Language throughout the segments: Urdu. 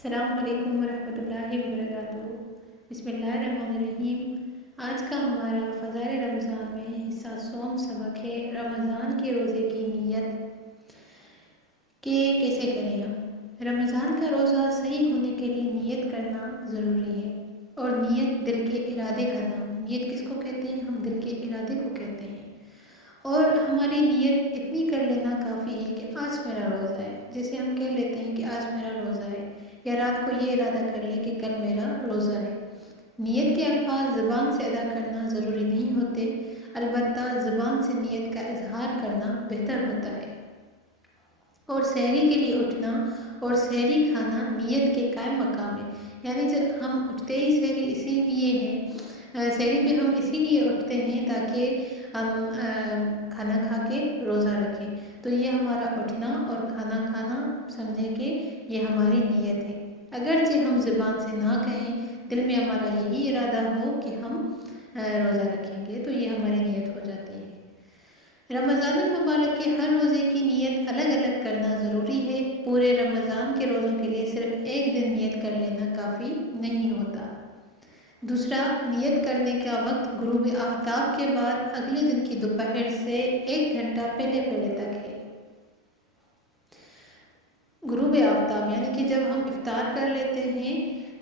السلام علیکم ورحمۃ اللہ وبرکاتہ۔ بسم اللہ الرحمن الرحیم۔ آج کا ہمارا فضائل رمضان میں حصہ صوم سبق ہے رمضان کے روزے کی نیت کہ کیسے کریں ہم۔ رمضان کا روزہ صحیح ہونے کے لیے نیت کرنا ضروری ہے، اور نیت دل کے ارادے کا نام۔ نیت کس کو کہتے ہیں؟ ہم دل کے ارادے کو کہتے ہیں۔ اور ہماری نیت اتنی کر لینا کافی ہے کہ آج میرا روزہ ہے، جیسے ہم کہہ لیتے ہیں کہ آج میرا روزہ ہے، یا رات کو یہ ارادہ کر لیں کہ کل میرا روزہ ہے۔ نیت کے الفاظ زبان سے ادا کرنا ضروری نہیں ہوتے، البتہ زبان سے نیت کا اظہار کرنا بہتر ہوتا ہے۔ اور سحری کے لیے اٹھنا اور سحری کھانا نیت کے قائم مقام ہے، یعنی جب ہم اٹھتے ہی سحری اسی لیے ہے، سحری پہ ہم اسی لیے اٹھتے ہیں تاکہ ہم کھانا کھا کے روزہ رکھیں۔ تو یہ ہمارا اٹھنا اور کھانا کھانا سمجھیں کہ یہ ہماری نیت ہے، اگرچہ ہم زبان سے نہ کہیں، دل میں ہمارا یہی ارادہ ہو کہ ہم روزہ رکھیں گے، تو یہ ہماری نیت ہو جاتی ہے۔ رمضان المبارک کے ہر روزے کی نیت الگ الگ کرنا ضروری ہے۔ پورے رمضان کے روزوں کے لیے صرف ایک دن نیت کر لینا کافی نہیں ہوتا۔ دوسرا، نیت کرنے کا وقت غروب آفتاب کے بعد اگلے دن کی دوپہر سے 1 گھنٹہ پہلے تک ہے۔ غروب آفتاب یعنی کہ جب ہم افطار کر لیتے ہیں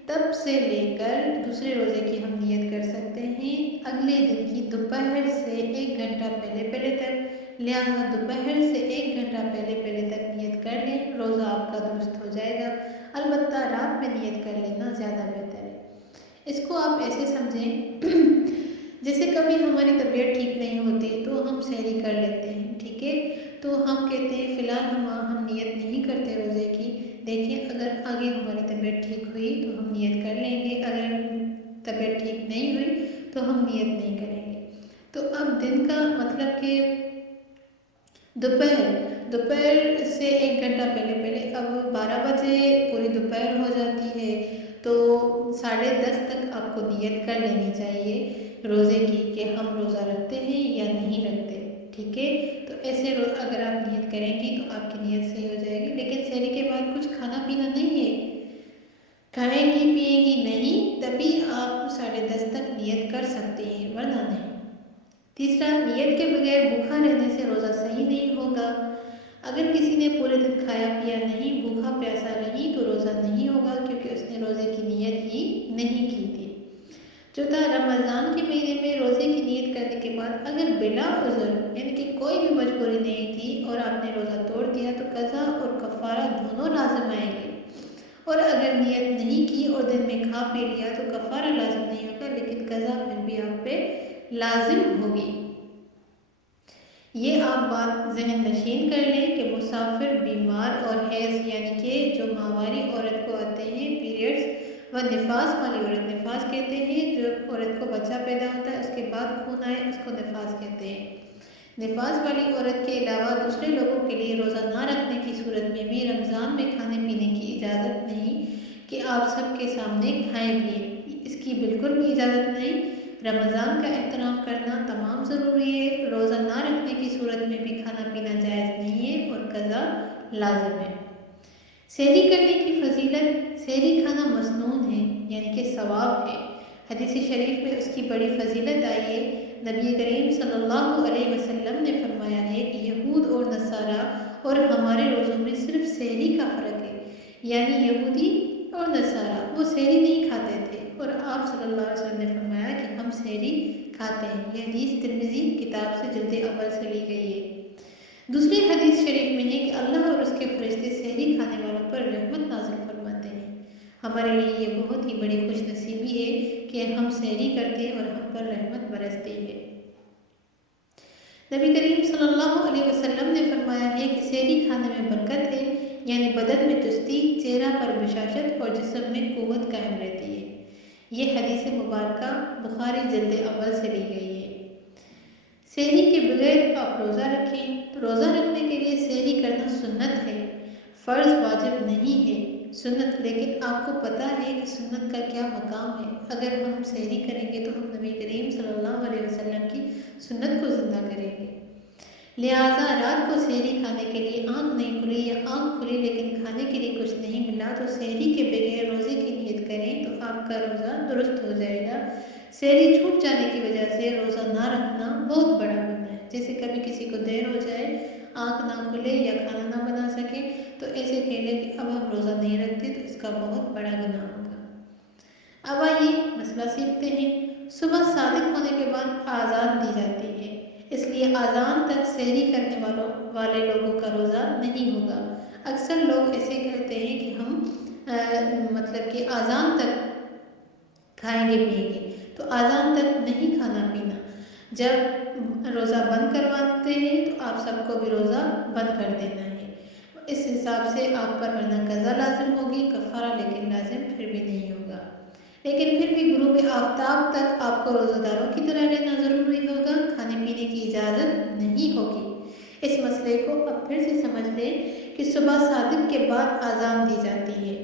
تب سے لے کر دوسرے روزے کی ہم نیت کر سکتے ہیں اگلے دن کی دوپہر سے 1 گھنٹہ پہلے تک، لہذا دوپہر سے 1 گھنٹہ پہلے تک نیت کر لیں، روزہ آپ کا درست ہو جائے گا۔ البتہ رات میں نیت کر لینا زیادہ بہتر ہے۔ اس کو آپ ایسے سمجھیں جیسے کبھی ہماری طبیعت ٹھیک نہیں ہوتی تو ہم سحری کر لیتے ہیں، ٹھیک ہے، تو ہم کہتے ہیں فی الحال ہم نیت نہیں کرتے روزے کی، دیکھیں اگر آگے ہماری طبیعت ٹھیک ہوئی تو ہم نیت کر لیں گے، اگر طبیعت ٹھیک نہیں ہوئی تو ہم نیت نہیں کریں گے۔ تو اب دن کا مطلب کہ دوپہر سے 1 گھنٹہ پہلے، اب 12 بجے پوری دوپہر ہو جاتی ہے تو 10:30 تک آپ کو نیت کر لینی چاہیے روزے کی کہ ہم روزہ رکھتے ہیں یا نہیں رکھتے، ٹھیک ہے۔ تو ایسے اگر آپ نیت کریں گی تو آپ کی نیت صحیح ہو جائے گی، لیکن سحری کے بعد کچھ کھانا پینا نہیں ہے، کھائیں گی پیئیں گی نہیں، تبھی آپ 10:30 تک نیت کر سکتے ہیں، ورنہ نہیں۔ تیسرا، نیت کے بغیر بھوکا رہنے سے روزہ صحیح نہیں ہوگا۔ اگر کسی نے پورے دن کھایا پیا نہیں، بھوکا پیاسا رہی تو روزہ نہیں ہوگا، کیونکہ اس نے روزے کی نیت ہی نہیں کی تھی۔ چوتھا، رمضان کے مہینے میں روزے کی نیت کرنے کے بعد اگر بلا عذر یعنی کہ کوئی بھی مجبوری نہیں تھی اور آپ نے روزہ توڑ دیا تو قضا اور کفارہ دونوں لازم آئیں گے، اور اگر نیت نہیں کی اور دن میں کھا پی لیا تو کفارہ لازم نہیں ہوگا، لیکن قضا پھر بھی آپ پہ لازم ہوگی۔ یہ آپ بات ذہن نشین کر لیں کہ مسافر، بیمار اور حیض یعنی کہ جو ماہواری عورت کو آتے ہیں پیریڈز، و نفاس والی عورت، نفاس کہتے ہیں جو عورت کو بچہ پیدا ہوتا ہے اس کے بعد خون آئے اس کو نفاس کہتے ہیں۔ نفاس والی عورت کے علاوہ دوسرے لوگوں کے لیے روزہ نہ رکھنے کی صورت میں بھی رمضان میں کھانے پینے کی اجازت نہیں کہ آپ سب کے سامنے کھائیں پیئیں، اس کی بالکل بھی اجازت نہیں۔ رمضان کا احترام کرنا تمام ضروری ہے، روزہ نہ رکھنے کی صورت میں بھی کھانا پینا جائز نہیں ہے اور قضا لازم ہے۔ سحری کرنے کی فضیلت، سحری کھانا مسنون ہے یعنی کہ ثواب ہے، حدیث شریف میں اس کی بڑی فضیلت آئی ہے۔ نبی کریم صلی اللہ علیہ وسلم نے فرمایا ہے کہ یہود اور نصارہ اور ہمارے روزوں میں صرف سحری کا فرق ہے، یعنی یہودی اور نصارہ وہ سحری نہیں کھاتے تھے اور آپ صلی اللہ علیہ وسلم نے فرمایا کہ ہم سحری کھاتے ہیں۔ یہ حدیث ترمذی کتاب سے جلد اول سے لی گئی ہے۔ دوسری حدیث شریف میں ہے کہ اللہ اور اس کے فرشتے سحری کھانے والوں پر رحمت نازل فرماتے ہیں۔ ہمارے لیے یہ بہت ہی بڑی خوش نصیبی ہے کہ ہم سحری کرتے ہیں اور ہم پر رحمت برستی ہے۔ نبی کریم صلی اللہ علیہ وسلم نے فرمایا ہے کہ سحری کھانے میں برکت ہے، یعنی بدن میں چستی، چہرہ پر بشاشت اور جسم میں قوت قائم رہتی ہے۔ یہ حدیث مبارکہ بخاری جلد اول سے لی گئی ہے۔ سحری کے بغیر آپ روزہ رکھیں، روزہ رکھنے کے لیے سحری کرنا سنت ہے، فرض واجب نہیں ہے، سنت، لیکن آپ کو پتہ ہے کہ سنت کا کیا مقام ہے۔ اگر ہم سحری کریں گے تو ہم نبی کریم صلی اللہ علیہ وسلم کی سنت کو زندہ کریں گے۔ لہٰذا رات کو سحری کھانے کے لیے آنکھ نہیں کھلی یا آنکھ کھلی لیکن کھانے کے لیے کچھ نہیں ملا تو سحری کے بغیر روزے کی نیت کریں تو آپ کا روزہ درست ہو جائے گا۔ سحری چھوٹ جانے کی وجہ سے روزہ نہ رکھنا بہت بڑا گناہ ہے۔ جیسے کبھی کسی کو دیر ہو جائے، آنکھ نہ کھلے یا کھانا نہ بنا سکے تو ایسے کہہ لے کہ اب ہم روزہ نہیں رکھتے تو اس کا بہت بڑا گناہ ہوگا۔ اب آئیے مسئلہ سیکھتے ہیں۔ صبح صادق ہونے کے بعد آذان دی جاتی ہے، اس لیے آذان تک سحری کرنے والے لوگوں کا روزہ نہیں ہوگا۔ اکثر لوگ ایسے کہتے ہیں کہ ہم مطلب کہ آذان تک کھائیں گے پیئیں گے، تو آذان تک نہیں کھانا پینا۔ جب روزہ بند کرواتے ہیں تو آپ سب کو بھی روزہ بند کر دینا ہے۔ اس حساب سے آپ پر ورنہ قضا لازم ہوگی، کفارہ لیکن لازم پھر بھی نہیں ہوگا۔ لیکن پھر بھی غروب آفتاب تک آپ کو روزہ داروں کی طرح رہنا ضروری ہوگا، کھانے پینے کی اجازت نہیں ہوگی۔ اس مسئلے کو اب پھر سے سمجھ لیں کہ صبح صادق کے بعد آذان دی جاتی ہے،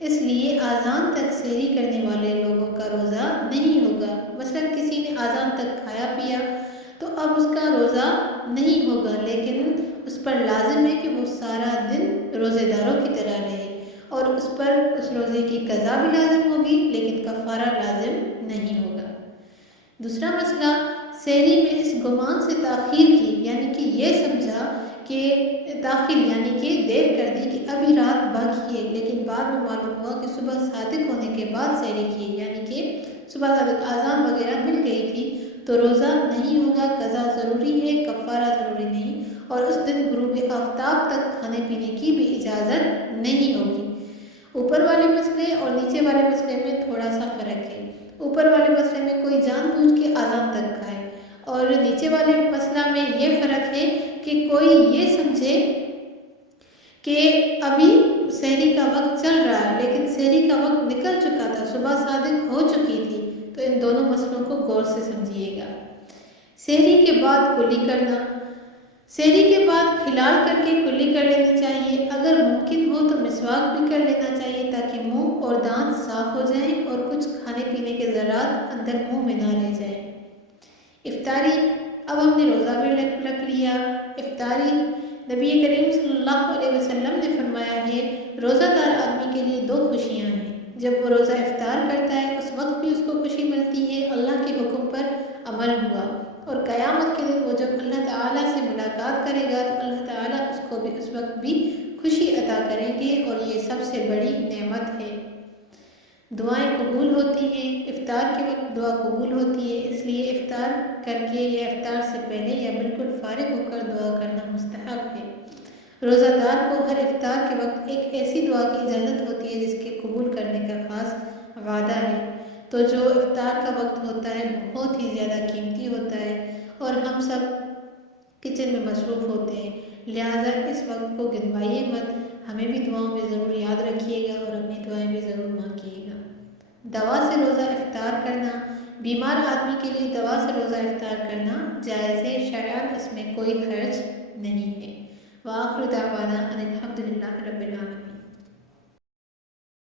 اس لیے آذان تک سحری کرنے والے لوگوں کا روزہ نہیں ہوگا۔ مثلاً کسی نے آذان تک کھایا پیا تو اب اس کا روزہ نہیں ہوگا، لیکن اس پر لازم ہے کہ وہ سارا دن روزے داروں کی طرح رہے، اور اس پر اس روزے کی قضا بھی لازم ہوگی لیکن کفارہ لازم نہیں ہوگا۔ دوسرا مسئلہ، سحری میں اس گمان سے تاخیر کی، یعنی کہ یہ سمجھا کہ تاخیر یعنی کہ دیر کر دی کہ ابھی رات باقی ہے، لیکن بعد میں معلوم ہوا کہ صبح صادق ہونے کے بعد سحری کی، یعنی کہ صبح صادق آذان وغیرہ مل گئی تھی تو روزہ نہیں ہوگا، قضا ضروری ہے، کفارہ ضروری نہیں، اور اس دن غروب آفتاب تک کھانے پینے کی بھی اجازت نہیں ہوگی۔ اوپر والے مسئلے اور نیچے والے مسئلے میں تھوڑا سا فرق ہے۔ اوپر والے مسئلے میں کوئی جان بوجھ کے آذان تک کھائے، اور نیچے والے مسئلہ میں یہ فرق ہے کہ کوئی یہ سمجھے کہ ابھی سحری کا وقت چل رہا ہے لیکن سحری کا وقت نکل چکا تھا، صبح صادق ہو چکی تھی۔ تو ان دونوں مسئلوں کو غور سے سمجھیے گا۔ سحری کے بعد کلی کرنا، سحری کے بعد کھلال کر کے کلی کر لینی چاہیے۔ اگر ممکن ہو تو مسواک بھی کر لینا چاہیے تاکہ منہ اور دانت صاف ہو جائیں اور کچھ کھانے پینے کے ذرات اندر منہ میں نہ رہ جائیں۔ افطاری، اب ہم نے روزہ بھی رکھ لیا۔ افطاری، نبی کریم صلی اللہ علیہ وسلم نے فرمایا ہے روزہ دار آدمی کے لیے دو خوشیاں ہیں، جب وہ روزہ افطار کرتا ہے اس وقت بھی اس کو خوشی ملتی ہے، اللہ کے حکم پر عمل ہوا، اور قیامت کے دن وہ جب اللہ تعالیٰ سے ملاقات کرے گا تو اللہ تعالیٰ اس کو بھی اس وقت بھی خوشی عطا کریں گے، اور یہ سب سے بڑی نعمت ہے۔ دعائیں قبول ہوتی ہیں، افطار کے وقت دعا قبول ہوتی ہے، اس لیے افطار کر کے یا افطار سے پہلے یا بالکل فارغ ہو کر دعا کرنا مستحب ہے۔ روزہ دار کو ہر افطار کے وقت ایک ایسی دعا کی اجازت ہوتی ہے جس کے قبول کرنے کا خاص وعدہ ہے، تو جو افطار کا وقت ہوتا ہے بہت ہی زیادہ قیمتی ہوتا ہے اور ہم سب کچن میں مصروف ہوتے ہیں، لہٰذا اس وقت کو گنوائیے مت، ہمیں بھی دعاؤں میں ضرور یاد رکھیے گا اور اپنی دعائیں بھی ضرور مانگیے گا۔ دوا سے روزہ افطار کرنا، بیمار آدمی کے لیے دوا سے روزہ افطار کرنا جائز ہے، شرعاً اس میں کوئی خرچ نہیں ہے۔ وآخر دعوانا ان الحمد للہ رب العالمین۔